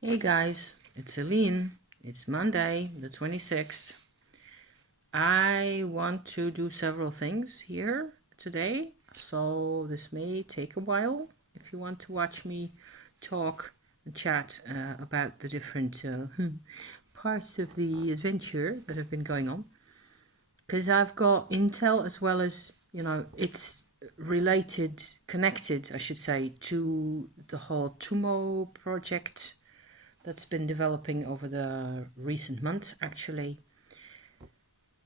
Hey guys, it's Aline. It's Monday, the 26th. I want to do several things here today, so this may take a while if you want to watch me talk and chat about the different parts of the adventure that have been going on. Because I've got intel as well as, it's related, connected, I should say, to the whole Tummo project that's been developing over the recent months, actually.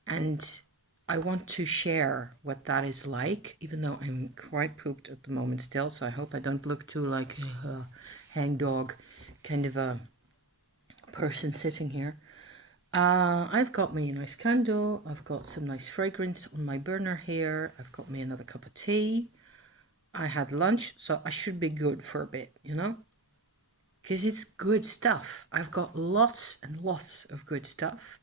And I want to share what that is like, even though I'm quite pooped at the moment still. So I hope I don't look too like a hangdog kind of a person sitting here. I've got me a nice candle. I've got some nice fragrance on my burner here. I've got me another cup of tea. I had lunch, so I should be good for a bit, because it's good stuff. I've got lots and lots of good stuff,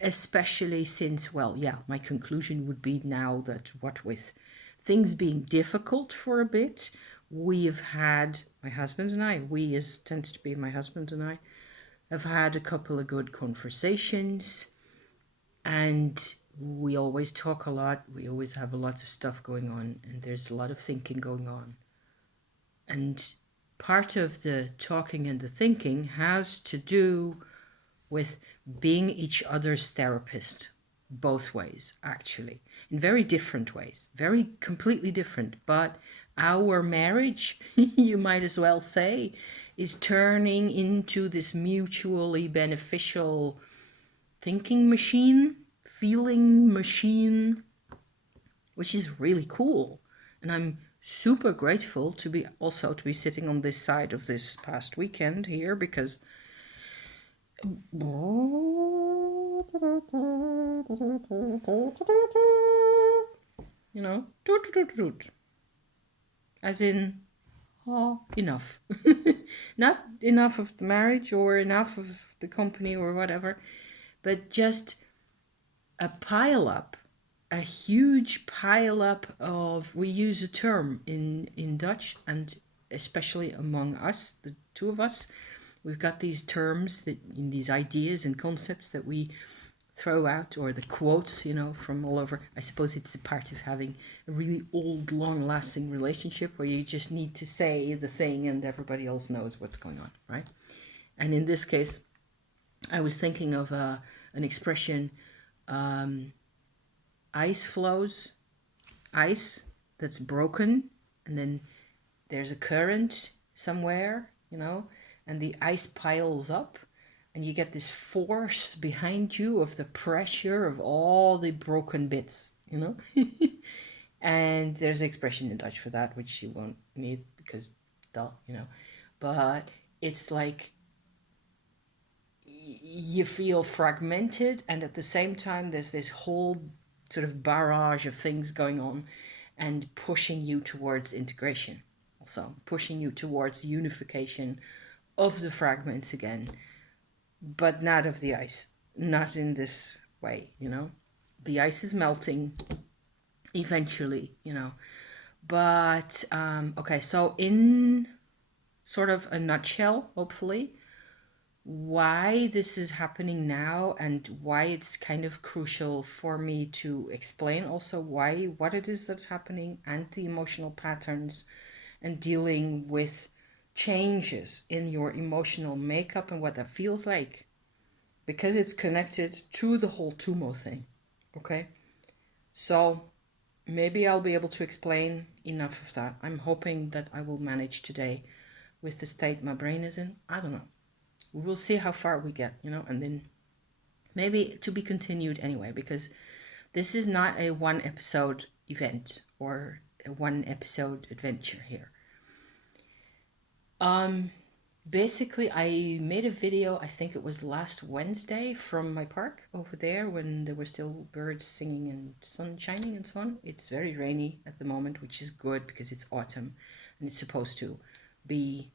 especially since, well, yeah, my conclusion would be now that what with things being difficult for a bit, we have had, my husband and I, we as tends to be my husband and I, have had a couple of good conversations, and we always talk a lot. We always have a lot of stuff going on, and there's a lot of thinking going on. And part of the talking and the thinking has to do with being each other's therapist, both ways, actually, in very different ways, very completely different. But our marriage, you might as well say, is turning into this mutually beneficial thinking machine, feeling machine, which is really cool. And I'm super grateful to be sitting on this side of this past weekend here, because you know, toot, toot, toot, toot. As in, oh, enough. Not enough of the marriage or enough of the company or whatever, but just a pile up, a huge pile up of, we use a term in Dutch, and especially among us, the two of us, we've got these terms, that in these ideas and concepts that we throw out, or the quotes, from all over. I suppose it's a part of having a really old, long lasting relationship where you just need to say the thing and everybody else knows what's going on, right? And in this case, I was thinking of an expression, ice flows, ice that's broken, and then there's a current somewhere, and the ice piles up, and you get this force behind you of the pressure of all the broken bits. And there's an expression in Dutch for that, which you won't need because, duh. But it's like you feel fragmented, and at the same time, there's this whole sort of barrage of things going on and pushing you towards integration, also pushing you towards unification of the fragments again, but not of the ice, not in this way. The ice is melting eventually. But okay, so in sort of a nutshell, hopefully, why this is happening now and why it's kind of crucial for me to explain also what it is that's happening, and the emotional patterns, and dealing with changes in your emotional makeup and what that feels like, because it's connected to the whole Tummo thing. Okay, so maybe I'll be able to explain enough of that. I'm hoping that I will manage today with the state my brain is in. I don't know. We'll see how far we get, and then maybe to be continued anyway, because this is not a one episode event or a one episode adventure here. Basically, I made a video, I think it was last Wednesday, from my park over there when there were still birds singing and sun shining and so on. It's very rainy at the moment, which is good because it's autumn and it's supposed to be,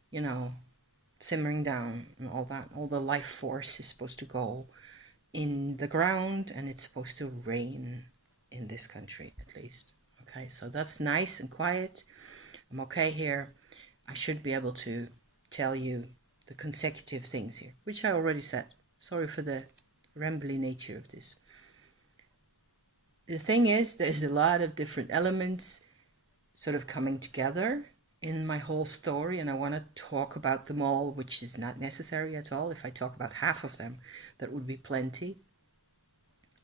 simmering down and all that. All the life force is supposed to go in the ground, and it's supposed to rain in this country at least. Okay, so that's nice and quiet. I'm okay here. I should be able to tell you the consecutive things here, which I already said. Sorry for the rambly nature of this. The thing is, there's a lot of different elements sort of coming together in my whole story, and I want to talk about them all, which is not necessary at all. If I talk about half of them, that would be plenty.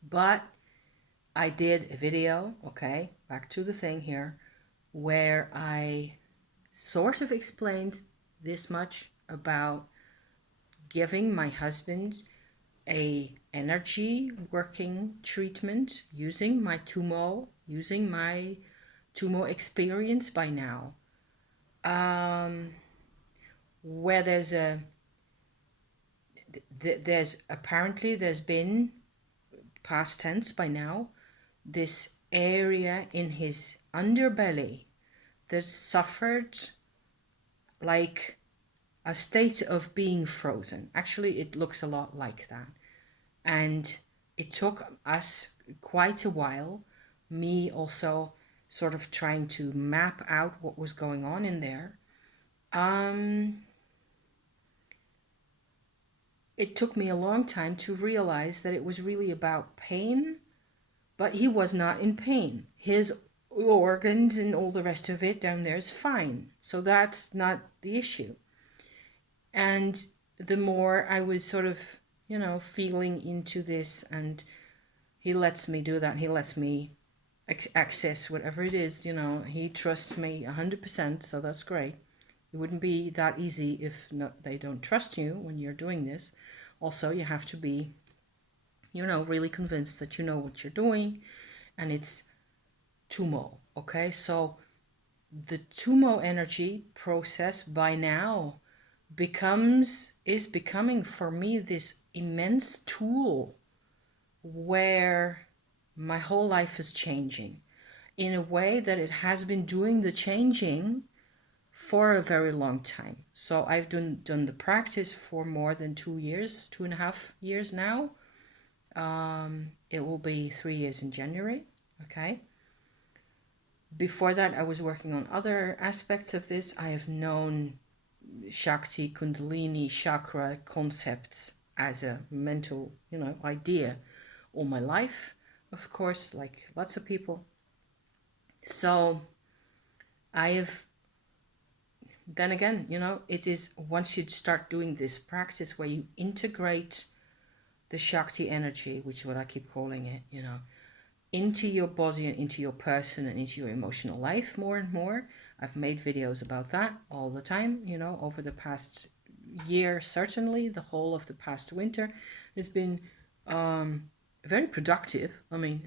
But I did a video, okay, back to the thing here, where I sort of explained this much about giving my husband a energy working treatment using my Tummo experience by now, where there's been past tense by now, this area in his underbelly that suffered like a state of being frozen. Actually, it looks a lot like that. And it took us quite a while, me also sort of trying to map out what was going on in there. It took me a long time to realize that it was really about pain, but he was not in pain. His organs and all the rest of it down there is fine. So that's not the issue. And the more I was sort of, feeling into this, and he lets me do that, he lets me access whatever it is, he trusts me 100%, so that's great. It wouldn't be that easy if they don't trust you when you're doing this. Also, you have to be, really convinced that you know what you're doing, and it's Tummo, okay? So the Tummo energy process by now is becoming for me this immense tool where my whole life is changing in a way that it has been doing the changing for a very long time. So I've done the practice for more than 2 years, 2.5 years now. It will be 3 years in January, okay? Before that, I was working on other aspects of this. I have known Shakti, Kundalini, chakra concepts as a mental, idea all my life, of course, like lots of people. So then again, it is once you start doing this practice where you integrate the Shakti energy, which is what I keep calling it, into your body and into your person and into your emotional life more and more. I've made videos about that all the time, over the past year, certainly the whole of the past winter. It's been very productive. I mean,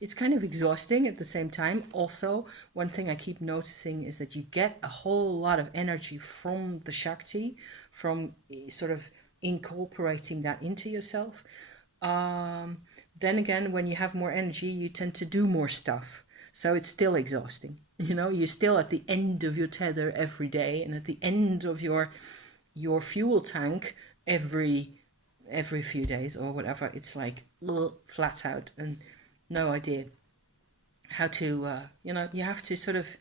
it's kind of exhausting at the same time. Also, one thing I keep noticing is that you get a whole lot of energy from the Shakti, from sort of incorporating that into yourself. Then again, when you have more energy, you tend to do more stuff. So it's still exhausting. You're still at the end of your tether every day, and at the end of your fuel tank every few days or whatever. It's like flat out and no idea how to, you have to sort of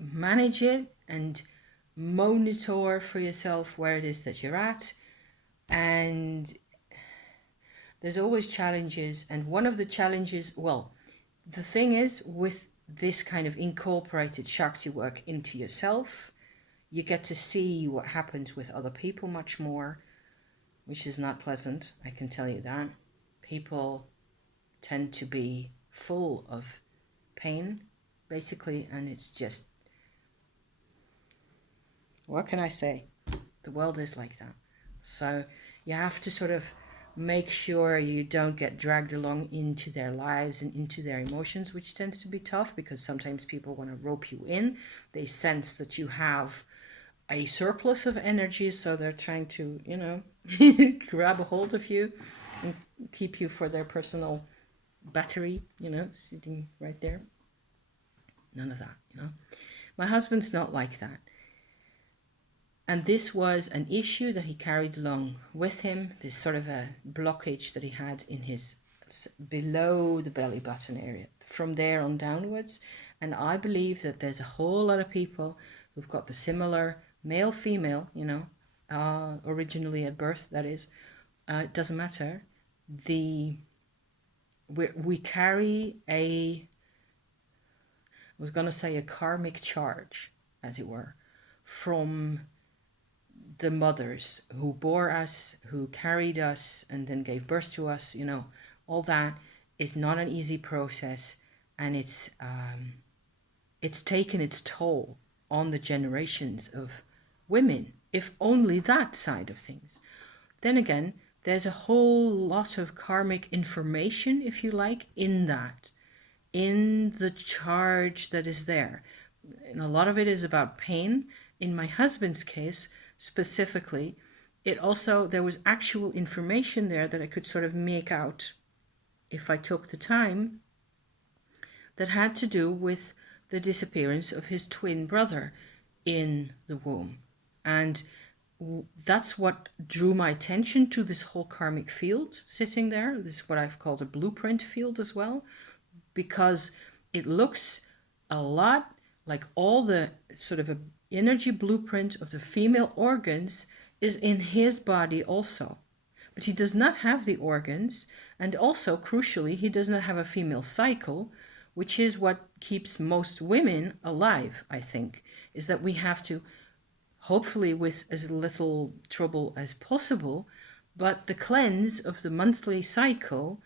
manage it and monitor for yourself where it is that you're at. And there's always challenges. And one of the challenges, the thing is, with this kind of incorporated Shakti work into yourself, you get to see what happens with other people much more, which is not pleasant, I can tell you that. People tend to be full of pain, basically, and it's just, what can I say? The world is like that. So you have to sort of make sure you don't get dragged along into their lives and into their emotions, which tends to be tough because sometimes people want to rope you in. They sense that you have a surplus of energy, so they're trying to, grab a hold of you and keep you for their personal battery, sitting right there. None of that, My husband's not like that. And this was an issue that he carried along with him, this sort of a blockage that he had in his below the belly button area, from there on downwards. And I believe that there's a whole lot of people who've got the similar male, female, originally at birth, that is, it doesn't matter. We carry I was going to say a karmic charge, as it were, from the mothers who bore us, who carried us, and then gave birth to us. All that is not an easy process, and it's taken its toll on the generations of women, if only that side of things. Then again, there's a whole lot of karmic information, if you like, in the charge that is there. And a lot of it is about pain. In my husband's case, specifically, there was actual information there that I could sort of make out if I took the time, that had to do with the disappearance of his twin brother in the womb. And that's what drew my attention to this whole karmic field sitting there. This is what I've called a blueprint field as well, because it looks a lot like all the sort of a energy blueprint of the female organs is in his body also. But he does not have the organs, and also, crucially, he does not have a female cycle, which is what keeps most women alive, I think, is that we have to, hopefully with as little trouble as possible, but the cleanse of the monthly cycle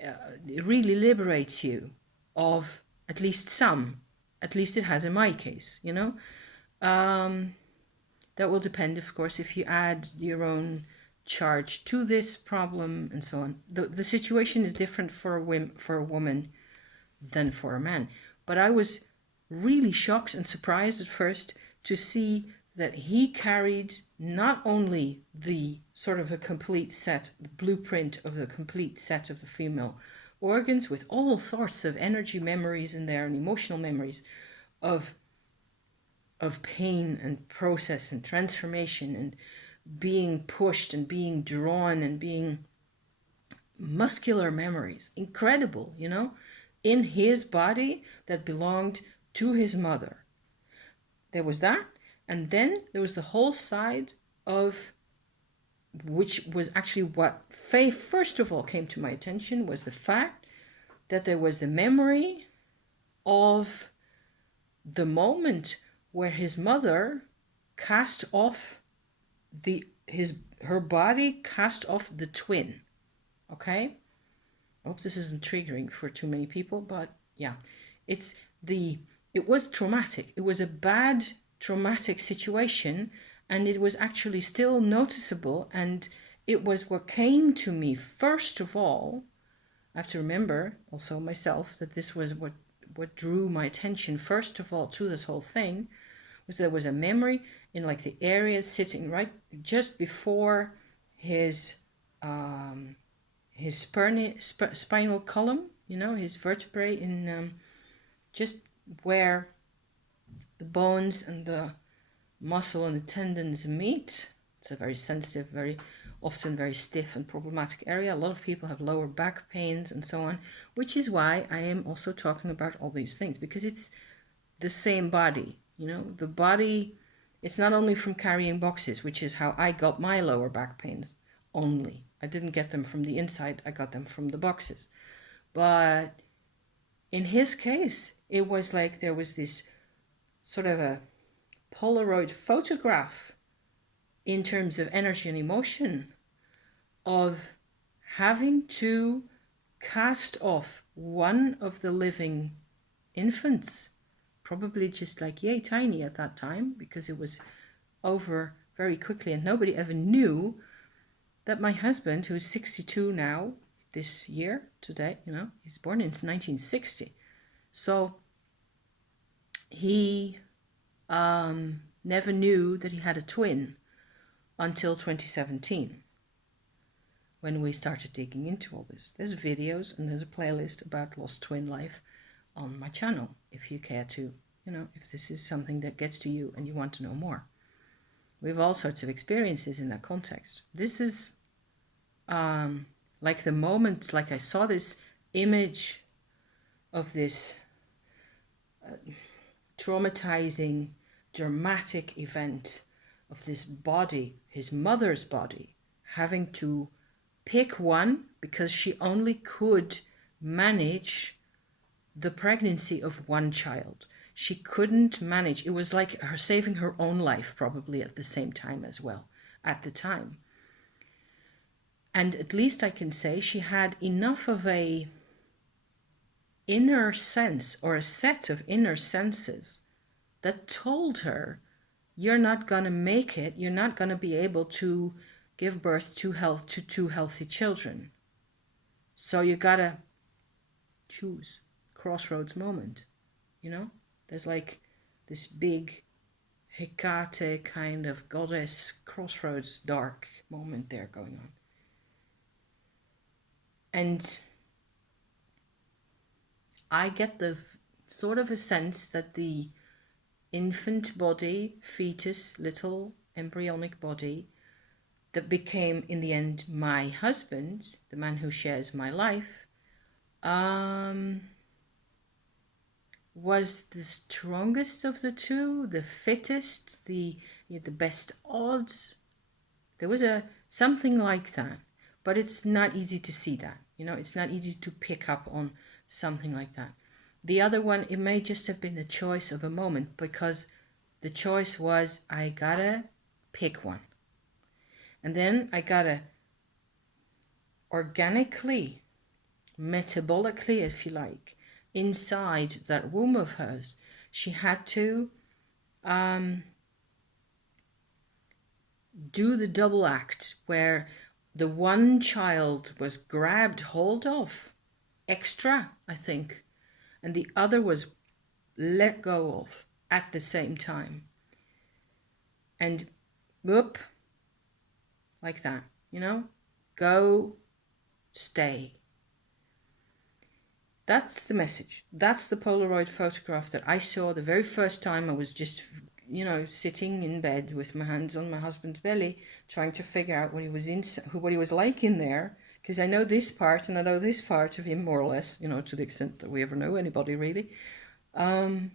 it really liberates you of at least some. At least it has in my case, that will depend, of course, if you add your own charge to this problem and so on. The situation is different for a woman than for a man. But I was really shocked and surprised at first to see that he carried not only the sort of a complete set, the blueprint of the complete set of the female organs with all sorts of energy memories in there and emotional memories of pain and process and transformation and being pushed and being drawn and being muscular memories. Incredible, in his body that belonged to his mother. There was that. And then there was the whole side of, which was actually what first of all came to my attention, was the fact that there was the memory of the moment where his mother cast off her body cast off the twin. Okay? I hope this isn't triggering for too many people, but yeah. It was traumatic. It was a bad traumatic situation, and it was actually still noticeable, and it was what came to me first of all. I have to remember also myself that this was what drew my attention first of all to this whole thing, was there was a memory in like the area sitting right just before his spinal column, his vertebrae, in just where the bones and the muscle and the tendons meet. It's a very sensitive, often very stiff and problematic area. A lot of people have lower back pains and so on, which is why I am also talking about all these things, because it's the same body. The body, it's not only from carrying boxes, which is how I got my lower back pains only. I didn't get them from the inside, I got them from the boxes. But in his case, it was like there was this sort of a Polaroid photograph in terms of energy and emotion of having to cast off one of the living infants, probably just like yay tiny at that time, because it was over very quickly, and nobody ever knew that my husband, who is 62 now, this year, today, he's born in 1960. So he never knew that he had a twin until 2017, when we started digging into all this. There's videos and there's a playlist about lost twin life on my channel, if you care to, if this is something that gets to you and you want to know more. We have all sorts of experiences in that context. This is like the moment, like I saw this image of this traumatizing dramatic event of this body, his mother's body, having to pick one because she only could manage the pregnancy of one child. She couldn't manage. It was like her saving her own life probably at the same time as well, at the time. And at least I can say she had enough of a inner sense, or a set of inner senses, that told her, you're not going to make it. You're not going to be able to give birth to two healthy children. So you got to choose. Crossroads moment, you know? There's like this big Hecate kind of goddess crossroads dark moment there going on. And I get the sort of a sense that the infant body, fetus, little embryonic body, that became in the end my husband, the man who shares my life, was the strongest of the two, the fittest, the best odds. There was something like that, but it's not easy to see that. It's not easy to pick up on something like that. The other one, it may just have been a choice of a moment, because the choice was, I gotta pick one. And then I gotta organically, metabolically, if you like, inside that womb of hers, she had to do the double act where the one child was grabbed hold of extra, I think, and the other was let go of at the same time. And whoop, like that, go, stay. That's the message. That's the Polaroid photograph that I saw the very first time. I was just, sitting in bed with my hands on my husband's belly, trying to figure out what he was like in there. Because I know this part and I know this part of him more or less, to the extent that we ever know anybody really. There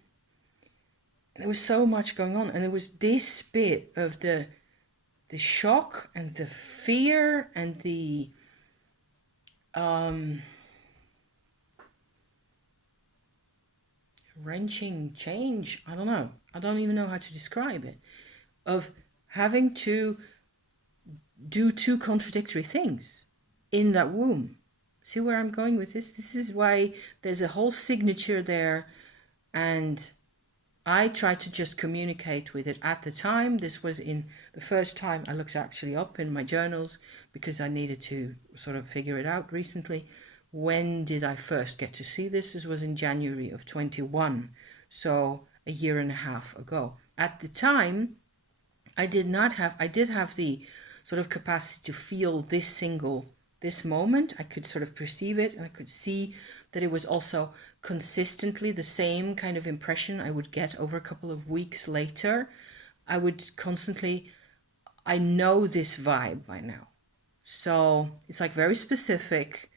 was so much going on, and there was this bit of the shock and the fear and the wrenching change. I don't know. I don't even know how to describe it. Of having to do two contradictory things in that womb. See where I'm going with this? This is why there's a whole signature there, and I tried to just communicate with it at the time. This was in the first time I looked actually up in my journals, because I needed to sort of figure it out recently. When did I first get to see this? This was in January of 21, so a year and a half ago. At the time, I did have the sort of capacity to feel this moment. I could sort of perceive it, and I could see that it was also consistently the same kind of impression I would get over a couple of weeks later. I would constantly, I know this vibe by now. So it's like very specific,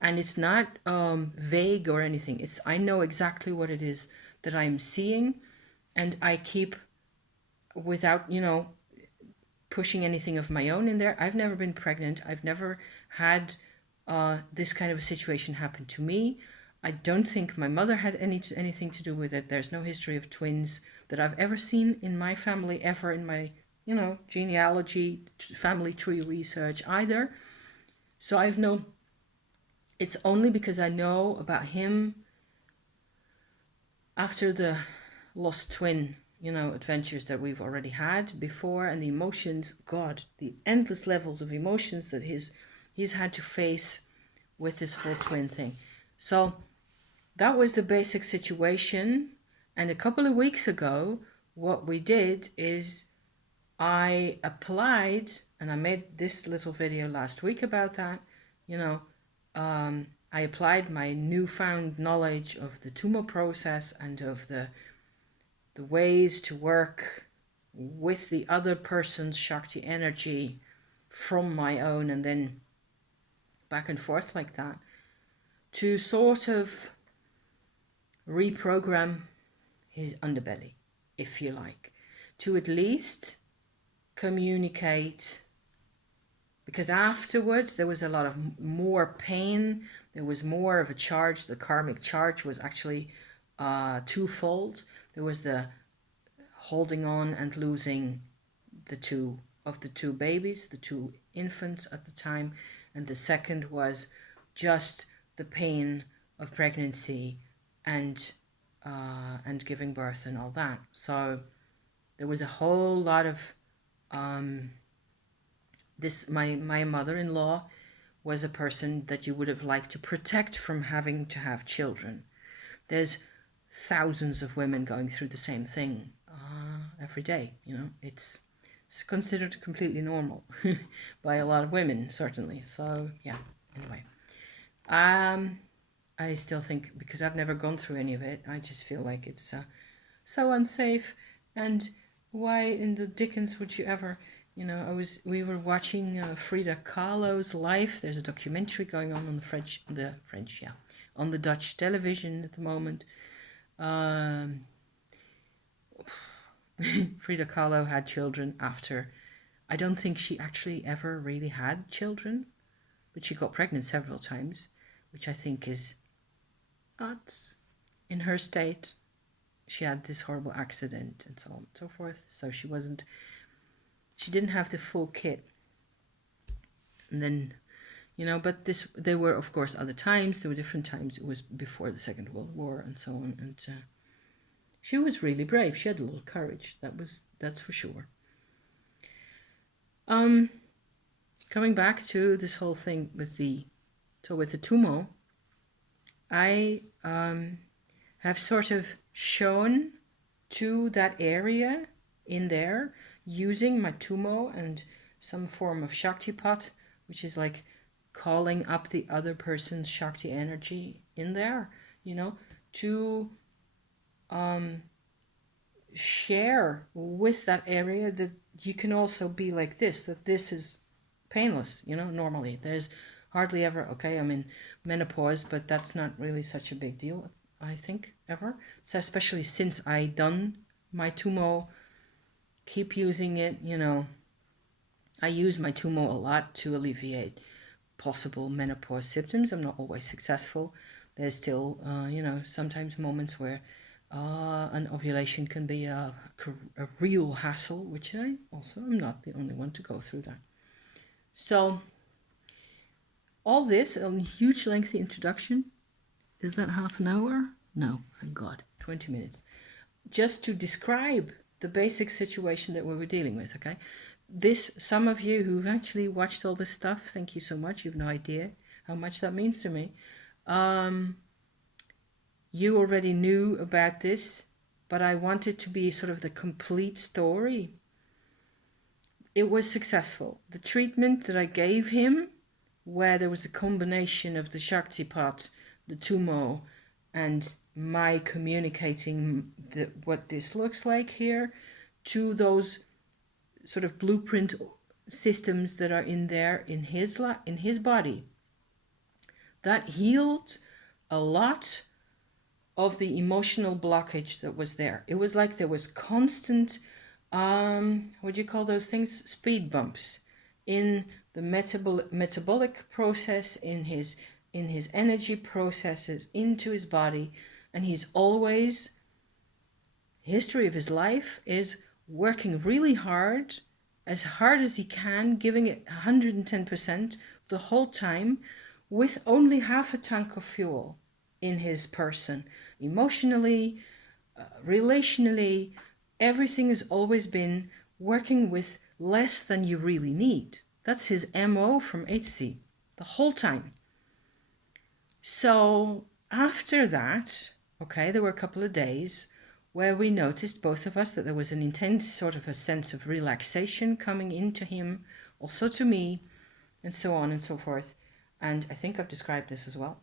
and it's not vague or anything. I know exactly what it is that I'm seeing, and I keep, without, pushing anything of my own in there. I've never been pregnant. I've never had this kind of a situation happen to me. I don't think my mother had anything to do with it. There's no history of twins that I've ever seen in my family, ever in my, genealogy, family tree research either. So I've known, it's only because I know about him after the lost twin, adventures that we've already had before, and the emotions, God, the endless levels of emotions that he's had to face with this whole twin thing. So that was the basic situation. And a couple of weeks ago, what we did is I applied, and I made this little video last week about that, I applied my newfound knowledge of the Tummo process and of the ways to work with the other person's Shakti energy from my own, and then back and forth like that, to sort of reprogram his underbelly, if you like, to at least communicate, because afterwards there was a lot of more pain. There was more of a charge. The karmic charge was actually twofold. There was the holding on and losing the two babies, the two infants at the time, and the second was just the pain of pregnancy and giving birth and all that. So there was a whole lot of this. My mother-in-law was a person that you would have liked to protect from having to have children. There's thousands of women going through the same thing every day. It's considered completely normal by a lot of women, certainly. So yeah, anyway, I still think, because I've never gone through any of it, I just feel like it's so unsafe. And why in the dickens would you ever, we were watching Frida Kahlo's life. There's a documentary going on the French, yeah, on the Dutch television at the moment. Frida Kahlo had children after, I don't think she actually ever really had children, but she got pregnant several times, which I think is nuts. In her state, she had this horrible accident and so on and so forth, so she didn't have the full kit. And then, but there were, of course, other times. There were different times. It was before the Second World War and so on, and she was really brave. She had a lot of courage. That's for sure. Coming back to this whole thing with the Tummo, I have sort of shown to that area in there using my Tummo and some form of Shaktipat, which is like calling up the other person's Shakti energy in there, to share with that area that you can also be like this, that this is painless. Normally there's hardly ever, okay, I'm in menopause, but that's not really such a big deal, I think, ever. So especially since I done my Tummo, keep using it, I use my Tummo a lot to alleviate possible menopause symptoms. I'm not always successful. There's still, sometimes moments where an ovulation can be a real hassle, which I also am not the only one to go through that. So all this, a huge lengthy introduction. Is that half an hour? No, thank God, 20 minutes. Just to describe the basic situation that we were dealing with, okay? Some of you who've actually watched all this stuff, thank you so much. You have no idea how much that means to me. You already knew about this, but I wanted to be sort of the complete story. It was successful. The treatment that I gave him, where there was a combination of the Shaktipat, the Tummo, and my communicating what this looks like here to those sort of blueprint systems that are in there in his body, that healed a lot of the emotional blockage that was there. It was like there was constant, what do you call those things? Speed bumps in the metabolic process, in his energy processes into his body. And he's always, history of his life is working really hard as he can, giving it 110% the whole time, with only half a tank of fuel in his person. Emotionally, relationally, everything has always been working with less than you really need. That's his MO from A to Z, the whole time. So after that, okay, there were a couple of days where we noticed, both of us, that there was an intense sort of a sense of relaxation coming into him, also to me, and so on and so forth. And I think I've described this as well,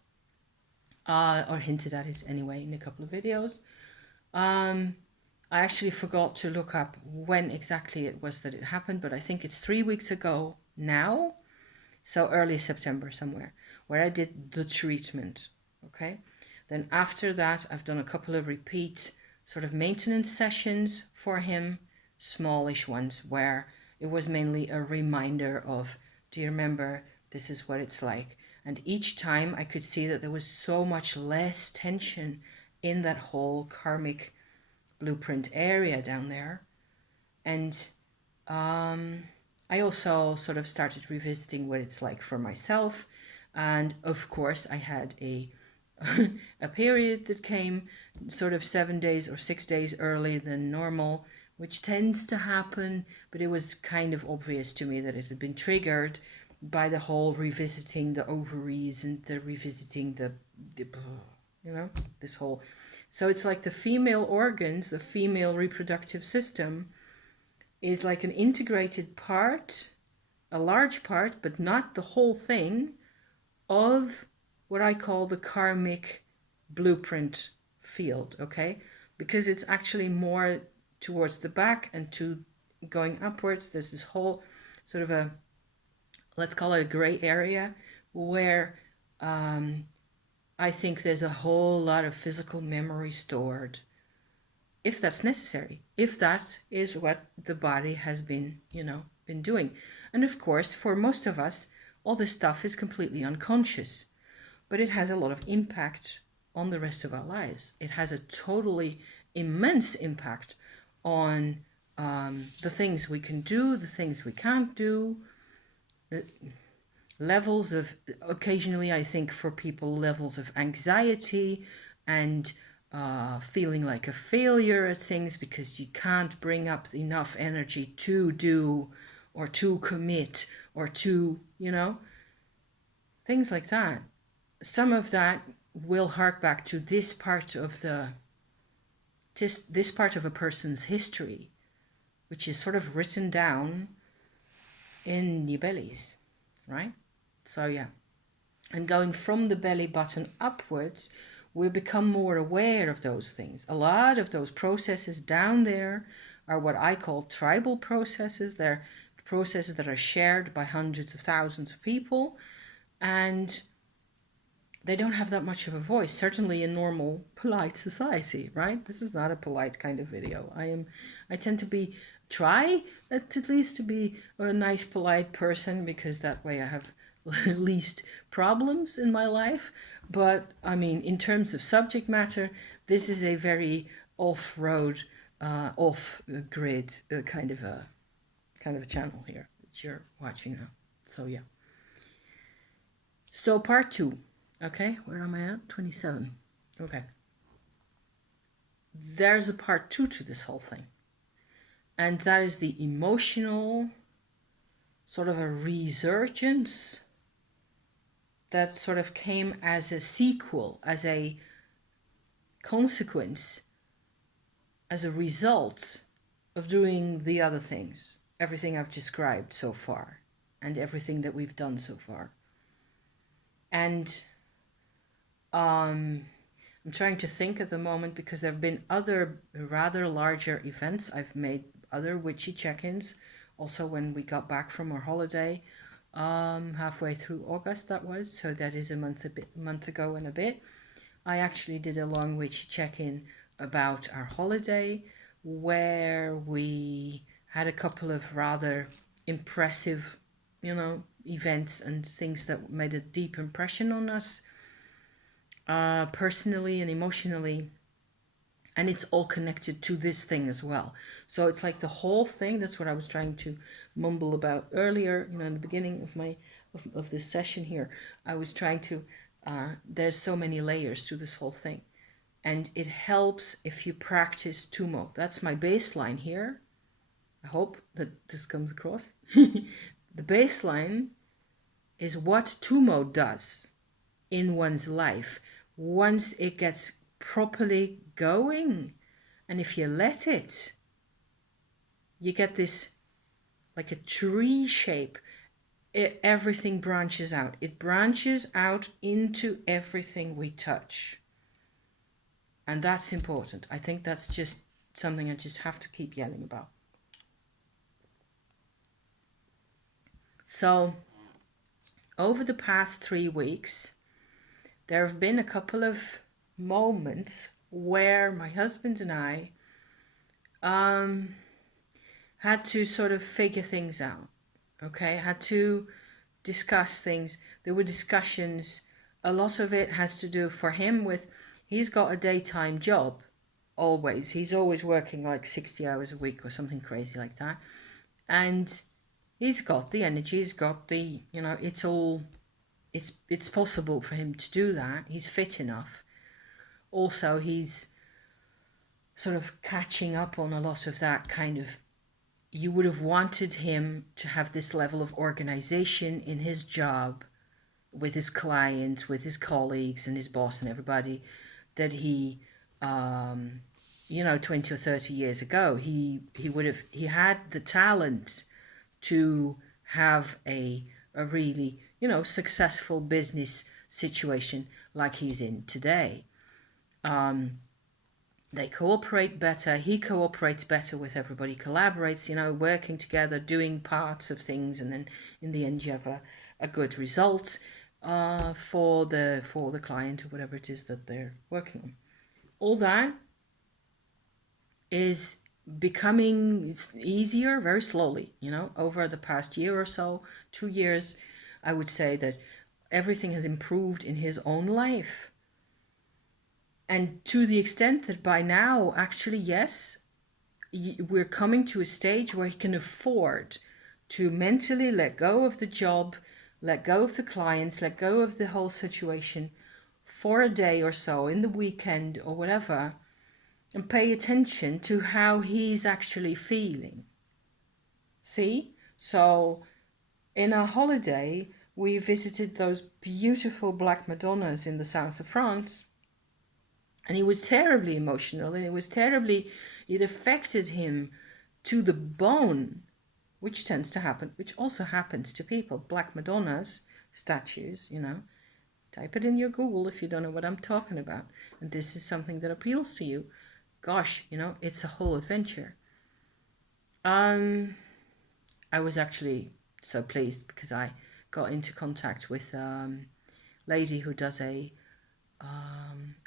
or hinted at it anyway in a couple of videos. I actually forgot to look up when exactly it was that it happened, but I think it's 3 weeks ago now, so early September somewhere, where I did the treatment, okay? Then after that, I've done a couple of repeat sort of maintenance sessions for him, smallish ones, where it was mainly a reminder of, do you remember, this is what it's like. And each time I could see that there was so much less tension in that whole karmic blueprint area down there. And I also sort of started revisiting what it's like for myself. And of course, I had a a period that came sort of 7 days or 6 days earlier than normal, which tends to happen, but it was kind of obvious to me that it had been triggered by the whole revisiting the ovaries and the revisiting the you know, this whole. So it's like the female organs, the female reproductive system is like an integrated part, a large part, but not the whole thing, of what I call the karmic blueprint field, okay? Because it's actually more towards the back and to going upwards. There's this whole sort of a, let's call it a gray area, where I think there's a whole lot of physical memory stored, if that's necessary, if that is what the body has been, been doing. And of course, for most of us, all this stuff is completely unconscious, but it has a lot of impact on the rest of our lives. It has a totally immense impact on the things we can do, the things we can't do, the levels of, occasionally I think for people, levels of anxiety and feeling like a failure at things because you can't bring up enough energy to do or to commit or to, things like that. Some of that will hark back to this part of this part of a person's history, which is sort of written down in your bellies, right? So yeah, and going from the belly button upwards, we become more aware of those things. A lot of those processes down there are what I call tribal processes. They're processes that are shared by hundreds of thousands of people, and they don't have that much of a voice, certainly in normal, polite society, right? This is not a polite kind of video. I tend to try at least to be a nice, polite person, because that way I have least problems in my life. But I mean, in terms of subject matter, this is a very off-road, off-grid kind of a channel here that you're watching now. So yeah. So part 2. Okay, where am I at? 27. Okay. There's a part 2 to this whole thing. And that is the emotional, sort of a resurgence that sort of came as a sequel, as a consequence, as a result of doing the other things, everything I've described so far, and everything that we've done so far. And I'm trying to think at the moment, because there have been other rather larger events. I've made other witchy check-ins, also when we got back from our holiday, halfway through August that was, so that is a month ago and a bit. I actually did a long witchy check-in about our holiday, where we had a couple of rather impressive, events and things that made a deep impression on us, personally and emotionally. And it's all connected to this thing as well. So it's like the whole thing. That's what I was trying to mumble about earlier, in the beginning of my of this session here. I was trying to, there's so many layers to this whole thing. And it helps if you practice Tummo. That's my baseline here. I hope that this comes across. The baseline is what Tummo does in one's life once it gets properly going. And if you let it, you get this like a tree shape. Everything branches out. It branches out into everything we touch. And that's important. I think that's just something I just have to keep yelling about. So over the past 3 weeks, there have been a couple of moments where my husband and I had to sort of figure things out. Okay, had to discuss things. There were discussions. A lot of it has to do for him with he's got a daytime job always. He's always working like 60 hours a week or something crazy like that. And he's got the energy, he's got the, it's possible for him to do that. He's fit enough. Also, he's sort of catching up on a lot of that kind of, you would have wanted him to have this level of organization in his job with his clients, with his colleagues and his boss and everybody that he 20 or 30 years ago he had the talent to have a really successful business situation like he's in today. They cooperate better. He cooperates better with everybody, collaborates, working together, doing parts of things, and then in the end you have a good result for the client or whatever it is that they're working on. All that is becoming easier very slowly, over the past year or so, 2 years. I would say that everything has improved in his own life. And to the extent that by now, actually, yes, we're coming to a stage where he can afford to mentally let go of the job, let go of the clients, let go of the whole situation for a day or so in the weekend or whatever, and pay attention to how he's actually feeling. See? So in our holiday, we visited those beautiful Black Madonnas in the south of France. And he was terribly emotional, and it affected him to the bone, which tends to happen, which also happens to people. Black Madonnas, statues, type it in your Google if you don't know what I'm talking about. And this is something that appeals to you. Gosh, it's a whole adventure. I was actually so pleased because I got into contact with a lady who does a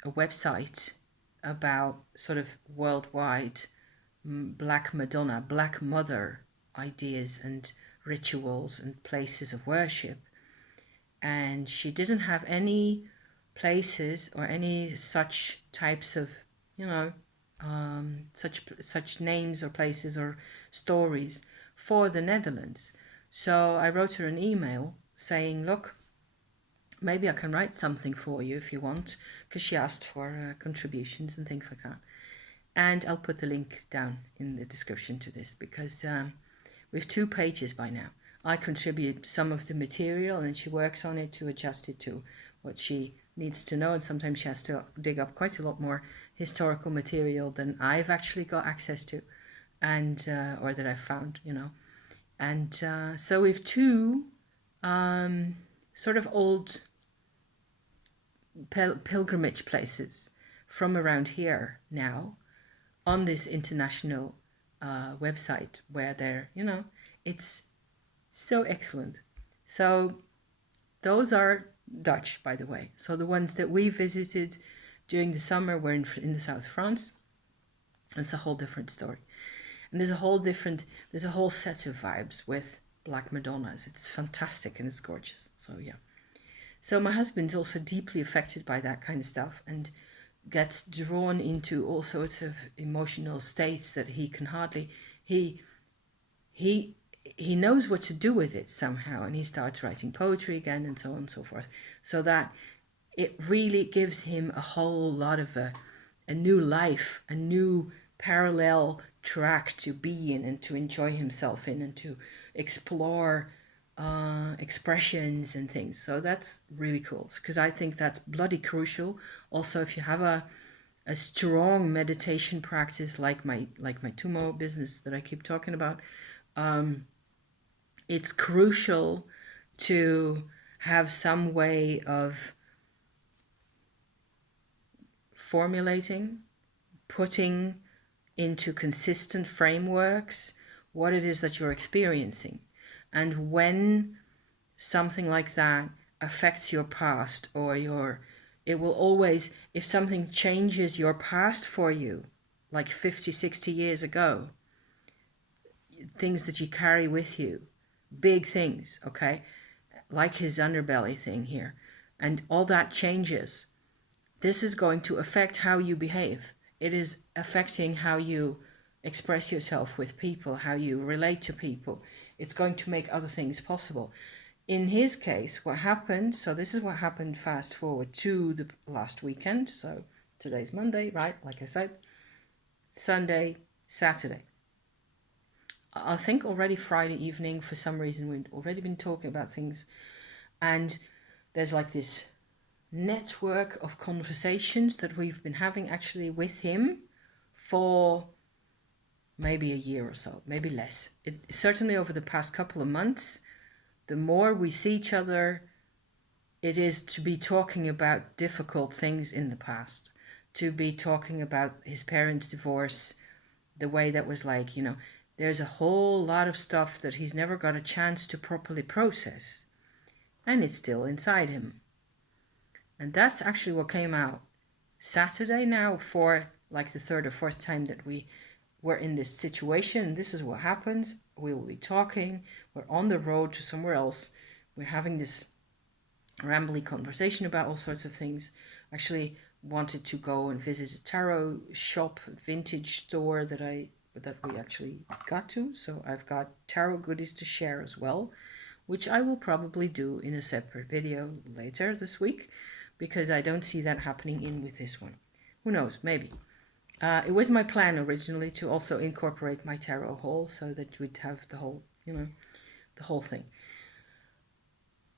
website about sort of worldwide Black Madonna, Black Mother ideas and rituals and places of worship. And she didn't have any places or any such types of, such names or places or stories for the Netherlands. So I wrote her an email saying, look, maybe I can write something for you if you want, because she asked for contributions and things like that. And I'll put the link down in the description to this, because we have 2 pages by now. I contribute some of the material and she works on it to adjust it to what she needs to know. And sometimes she has to dig up quite a lot more historical material than I've actually got access to, and or that I've found, And so we have 2 sort of old pilgrimage places from around here now on this international website where they're, it's so excellent. So those are Dutch, by the way. So the ones that we visited during the summer were in the south of France. It's a whole different story. And there's a whole set of vibes with Black Madonnas. It's fantastic and it's gorgeous. So yeah. So my husband's also deeply affected by that kind of stuff and gets drawn into all sorts of emotional states that he can hardly, he knows what to do with it somehow, and he starts writing poetry again and so on and so forth. So that it really gives him a whole lot of a new life, a new parallel track to be in and to enjoy himself in and to explore expressions and things. So that's really cool, because I think that's bloody crucial. Also, if you have a strong meditation practice like my Tummo business that I keep talking about, it's crucial to have some way of formulating, putting into consistent frameworks what it is that you're experiencing. And when something like that affects your past or your It will always, if something changes your past for you, like 50, 60 years ago, things that you carry with you, big things, okay? Like his underbelly thing here, and all that changes. This is going to affect how you behave. It is affecting how you express yourself with people, how you relate to people. It's going to make other things possible. In his case, what happened, so this is what happened fast forward to the last weekend. So today's Monday, right? Like I said, Sunday, Saturday. I think already Friday evening, for some reason, we'd already been talking about things. And there's like this network of conversations that we've been having actually with him for maybe a year or so, maybe less. It certainly over the past couple of months, the more we see each other, it is to be talking about difficult things in the past, to be talking about his parents' divorce, the way that was like, there's a whole lot of stuff that he's never got a chance to properly process, and it's still inside him. And that's actually what came out Saturday now, for like the third or fourth time that we were in this situation. This is what happens. We will be talking. We're on the road to somewhere else. We're having this rambly conversation about all sorts of things. Actually wanted to go and visit a tarot shop, vintage store that we actually got to. So I've got tarot goodies to share as well, which I will probably do in a separate video later this week, because I don't see that happening in with this one. Who knows, maybe. It was my plan originally to also incorporate my tarot haul, so that we'd have the whole, the whole thing.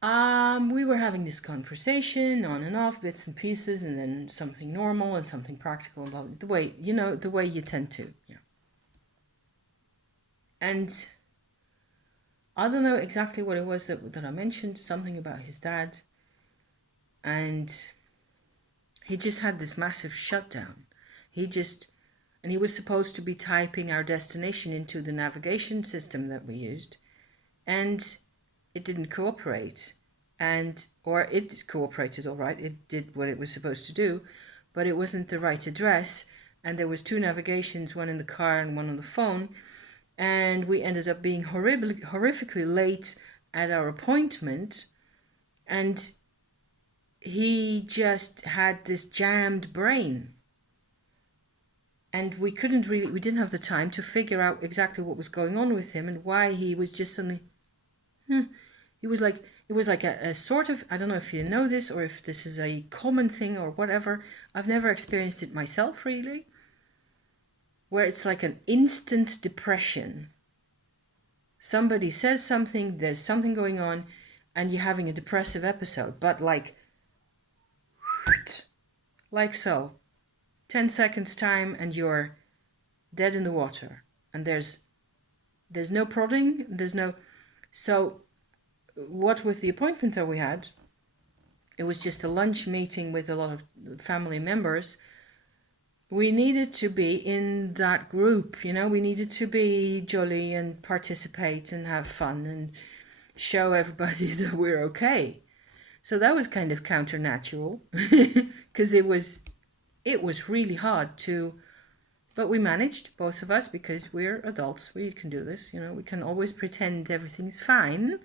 We were having this conversation on and off, bits and pieces, and then something normal and something practical, and the way you tend to, yeah. And I don't know exactly what it was that I mentioned, something about his dad, and he just had this massive shutdown. And he was supposed to be typing our destination into the navigation system that we used, and it didn't cooperate. Or it cooperated all right, it did what it was supposed to do, but it wasn't the right address, and there was 2 navigations, one in the car and one on the phone, and we ended up being horrifically late at our appointment, and he just had this jammed brain. And we didn't have the time to figure out exactly what was going on with him and why he was just suddenly, it was like a sort of, I don't know if you know this or if this is a common thing or whatever. I've never experienced it myself really, where it's like an instant depression. Somebody says something, there's something going on, and you're having a depressive episode, but like so. 10 seconds time and you're dead in the water, and there's no prodding, so what with the appointment that we had, it was just a lunch meeting with a lot of family members. We needed to be in that group, we needed to be jolly and participate and have fun and show everybody that we're okay. So that was kind of counternatural because it was really hard to, but we managed, both of us, because we're adults. We can do this, we can always pretend everything's fine,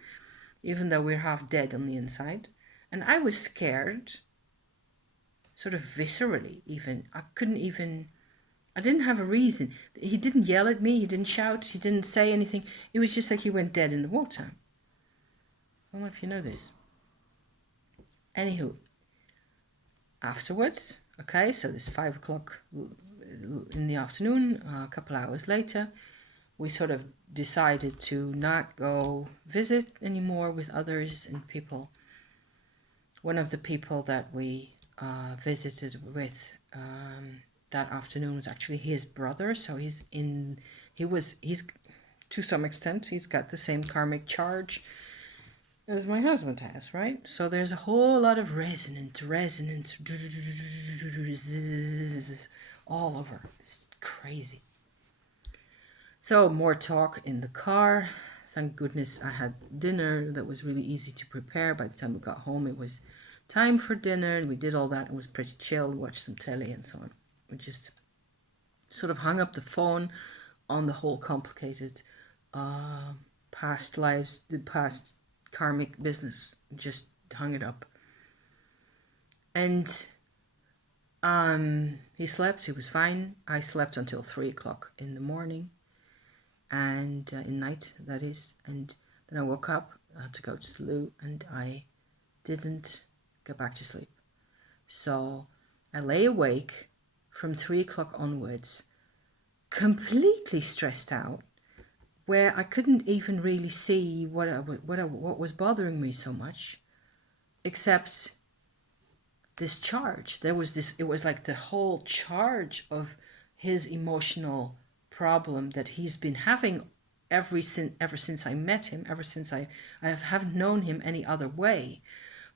even though we're half dead on the inside. And I was scared, sort of viscerally even. I didn't have a reason. He didn't yell at me, he didn't shout, he didn't say anything. It was just like he went dead in the water. I don't know if you know this. Anywho, afterwards, okay, so this 5 o'clock in the afternoon, a couple hours later, we sort of decided to not go visit anymore with others and people. One of the people that we visited with that afternoon was actually his brother, so he's to some extent, he's got the same karmic charge as my husband has, right? So there's a whole lot of resonance all over. It's crazy. So more talk in the car. Thank goodness I had dinner that was really easy to prepare. By the time we got home, it was time for dinner, and we did all that. It was pretty chill, watched some telly and so on. We just sort of hung up the phone on the whole complicated past lives, the past karmic business. Just hung it up. And he slept, he was fine. I slept until 3 o'clock in the morning, and in night, that is. And then I woke up to go to the loo, and I didn't go back to sleep. So I lay awake from 3 o'clock onwards, completely stressed out, where I couldn't even really see what was bothering me so much, except this charge. It was like the whole charge of his emotional problem that he's been having ever since I met him, ever since I haven't known him any other way.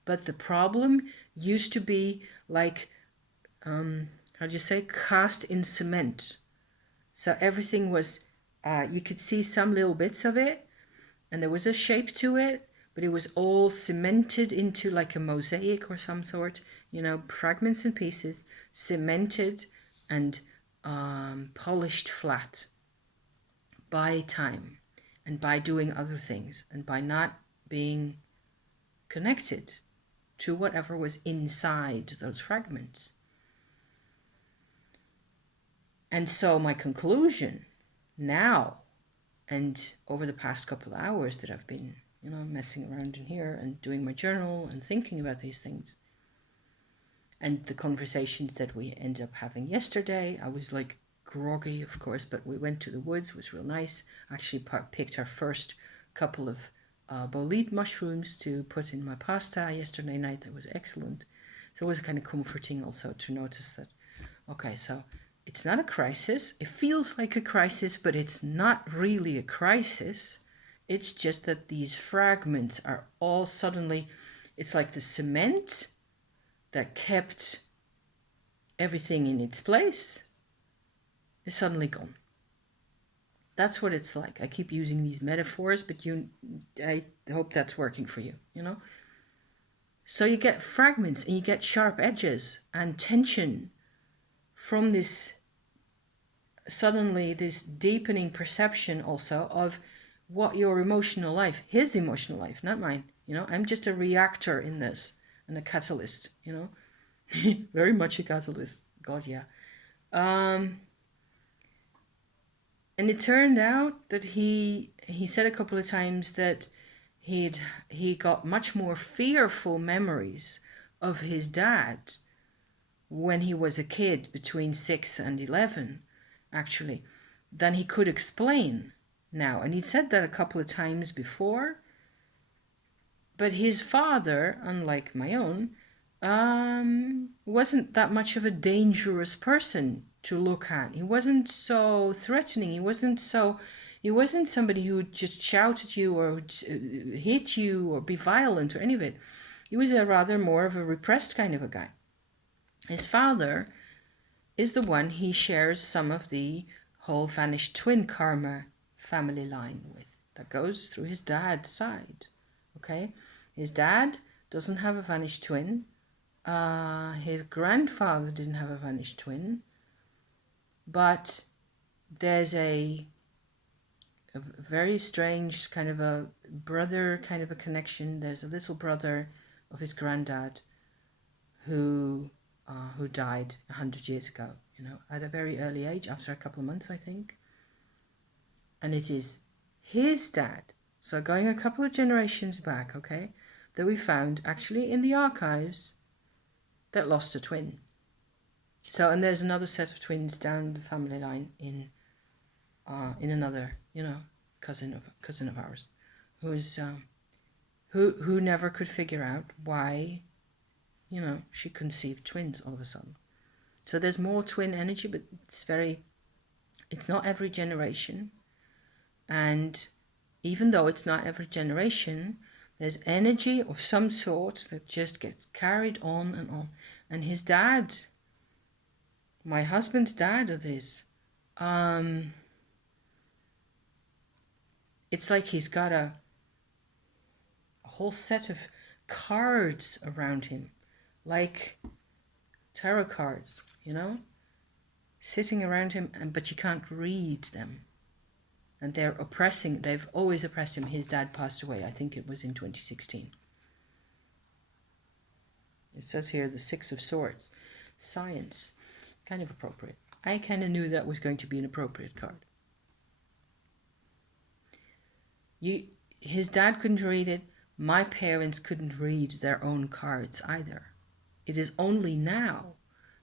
But the problem used to be like, how do you say, cast in cement. So everything was, you could see some little bits of it, and there was a shape to it, but it was all cemented into like a mosaic or some sort, fragments and pieces, cemented and polished flat by time and by doing other things and by not being connected to whatever was inside those fragments. And so my conclusion now, and over the past couple of hours that I've been, messing around in here and doing my journal and thinking about these things, and the conversations that we ended up having yesterday, I was like groggy, of course, but we went to the woods. It was real nice. Actually picked our first couple of bolete mushrooms to put in my pasta yesterday night. That was excellent. So it was kind of comforting also to notice that, okay, so it's not a crisis. It feels like a crisis, but it's not really a crisis. It's just that these fragments are all suddenly, it's like the cement that kept everything in its place is suddenly gone. That's what it's like. I keep using these metaphors, but I hope that's working for you, So you get fragments and you get sharp edges and tension from this, suddenly this deepening perception also of what your emotional life, his emotional life, not mine, I'm just a reactor in this and a catalyst, very much a catalyst. God, yeah. And it turned out that he said a couple of times that he got much more fearful memories of his dad when he was a kid, between 6 and 11, actually, than he could explain now. And he said that a couple of times before. But his father, unlike my own, wasn't that much of a dangerous person to look at. He wasn't so threatening. He wasn't somebody who would just shout at you or hit you or be violent or any of it. He was a rather more of a repressed kind of a guy. His father is the one he shares some of the whole vanished twin karma family line with. That goes through his dad's side. Okay? His dad doesn't have a vanished twin. His grandfather didn't have a vanished twin. But there's a very strange kind of a brother kind of a connection. There's a little brother of his granddad who died 100 years ago, at a very early age, after a couple of months, I think. And it is his dad, so going a couple of generations back, okay, that we found actually in the archives that lost a twin. So, and there's another set of twins down the family line in another, cousin of ours, who's who never could figure out why, she conceived twins all of a sudden. So there's more twin energy, but it's not every generation. And even though it's not every generation, there's energy of some sort that just gets carried on and on. And his dad, my husband's dad, it is, it's like he's got a whole set of cards around him like tarot cards, sitting around him, but you can't read them. And they've always oppressed him. His dad passed away, I think it was in 2016. It says here the Six of Swords. Science. Kind of appropriate. I kind of knew that was going to be an appropriate card. His dad couldn't read it. My parents couldn't read their own cards either. It is only now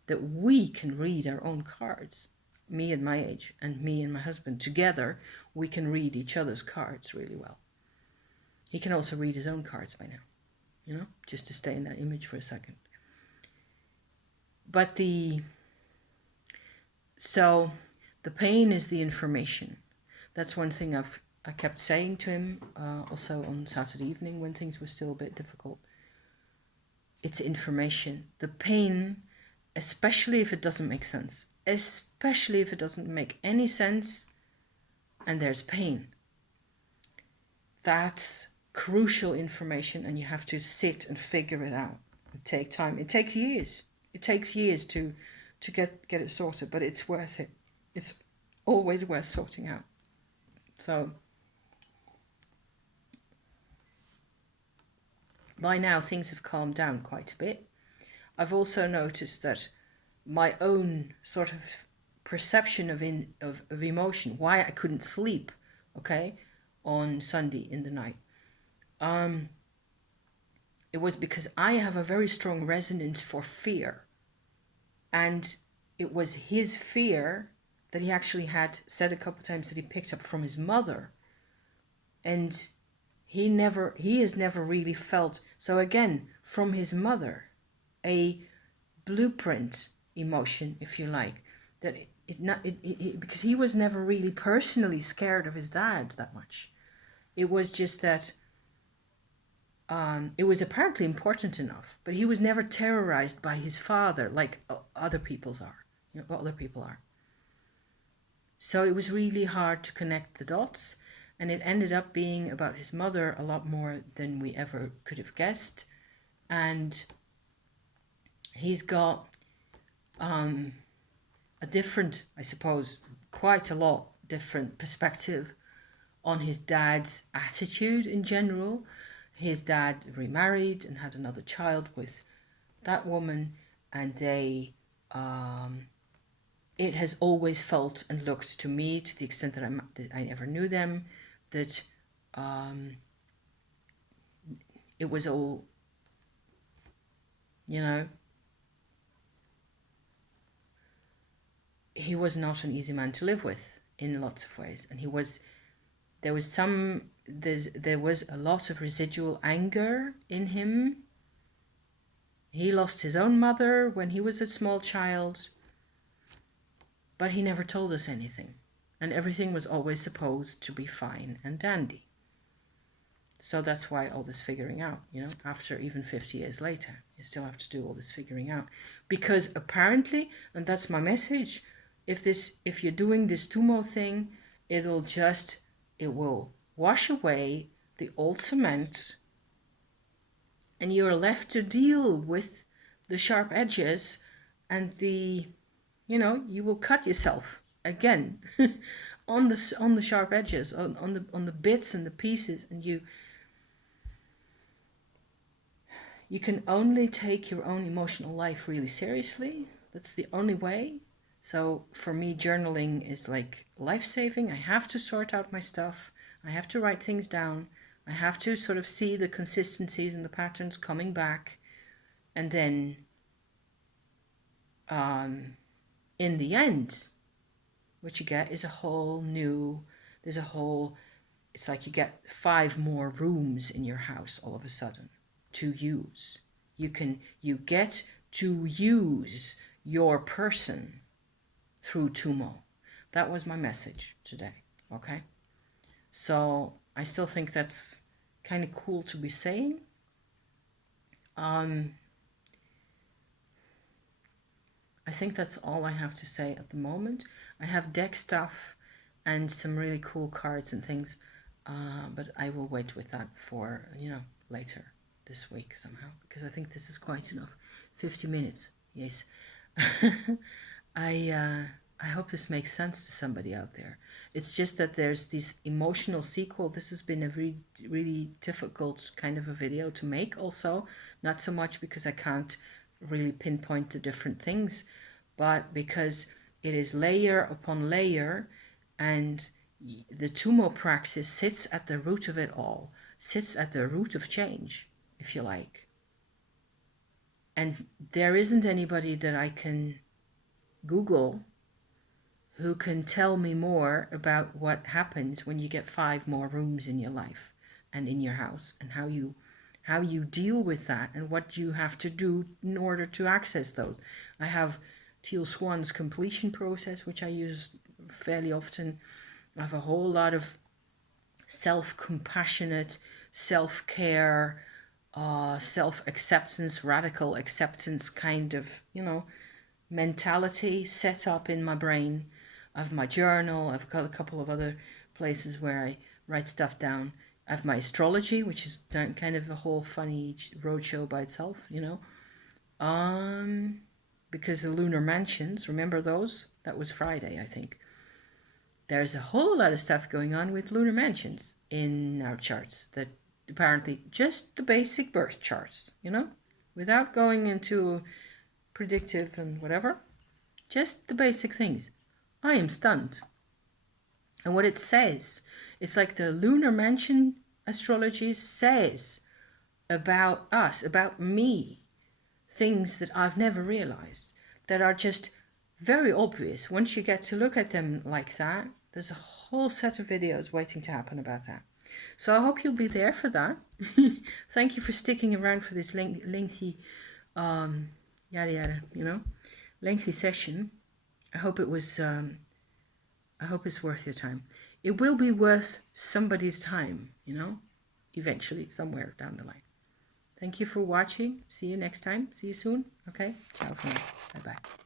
that we can read our own cards. Me at my age and me and my husband together, we can read each other's cards really well. He can also read his own cards by now, just to stay in that image for a second. But the pain is the information. That's one thing I kept saying to him, also on Saturday evening when things were still a bit difficult. It's information. The pain, especially if it doesn't make sense, especially if it doesn't make any sense and there's pain. That's crucial information, and you have to sit and figure it out. It takes time. It takes years. It takes years to get it sorted, but it's worth it. It's always worth sorting out. So by now things have calmed down quite a bit. I've also noticed that my own sort of perception of emotion, why I couldn't sleep, on Sunday in the night. It was because I have a very strong resonance for fear. And it was his fear that he actually had said a couple of times that he picked up from his mother. And he has never really felt, so again, from his mother, a blueprint emotion, if you like, that because he was never really personally scared of his dad that much. It was just that it was apparently important enough, but he was never terrorized by his father like other people are. So it was really hard to connect the dots, and it ended up being about his mother a lot more than we ever could have guessed. And he's got a different, I suppose, quite a lot different perspective on his dad's attitude in general. His dad remarried and had another child with that woman, and they it has always felt and looked to me, to the extent that I never knew them, that it was all, he was not an easy man to live with in lots of ways, and there was a lot of residual anger in him. He lost his own mother when he was a small child, but he never told us anything, and everything was always supposed to be fine and dandy. So that's why all this figuring out, after even 50 years later, you still have to do all this figuring out, because apparently, and that's my message, if you're doing this Tummo thing, it will wash away the old cement, and you're left to deal with the sharp edges, and you will cut yourself again on the sharp edges, on the bits and the pieces, and you can only take your own emotional life really seriously. That's the only way. So for me, journaling is like life-saving. I have to sort out my stuff. I have to write things down. I have to sort of see the consistencies and the patterns coming back. And then in the end, what you get is it's like you get 5 more rooms in your house all of a sudden to use. You get to use your person through Tummo. That was my message today, okay? So I still think that's kind of cool to be saying. I think that's all I have to say at the moment. I have deck stuff and some really cool cards and things, but I will wait with that for, later this week somehow, because I think this is quite enough. 50 minutes, yes. I hope this makes sense to somebody out there. It's just that there's this emotional sequel. This has been a really, really difficult kind of a video to make also. Not so much because I can't really pinpoint the different things, but because it is layer upon layer, and the Tummo praxis sits at the root of it all, sits at the root of change, if you like. And there isn't anybody that I can Google who can tell me more about what happens when you get 5 more rooms in your life and in your house, and how you deal with that and what you have to do in order to access those. I have Teal Swan's completion process, which I use fairly often. I have a whole lot of self-compassionate, self-care, self-acceptance, radical acceptance kind of, mentality set up in my brain. I have my journal. I've got a couple of other places where I write stuff down. I have my astrology, which is kind of a whole funny roadshow by itself, because the lunar mansions, remember those? That was Friday, I think. There's a whole lot of stuff going on with lunar mansions in our charts, that apparently just the basic birth charts, without going into predictive and whatever, just the basic things. I am stunned. And what it says, it's like the lunar mansion astrology says about us, about me, things that I've never realized, that are just very obvious. Once you get to look at them like that, there's a whole set of videos waiting to happen about that. So I hope you'll be there for that. Thank you for sticking around for this lengthy, yada yada, lengthy session. I hope it was, I hope it's worth your time. It will be worth somebody's time, eventually, somewhere down the line. Thank you for watching. See you next time. See you soon. Okay. Ciao for now. Bye-bye.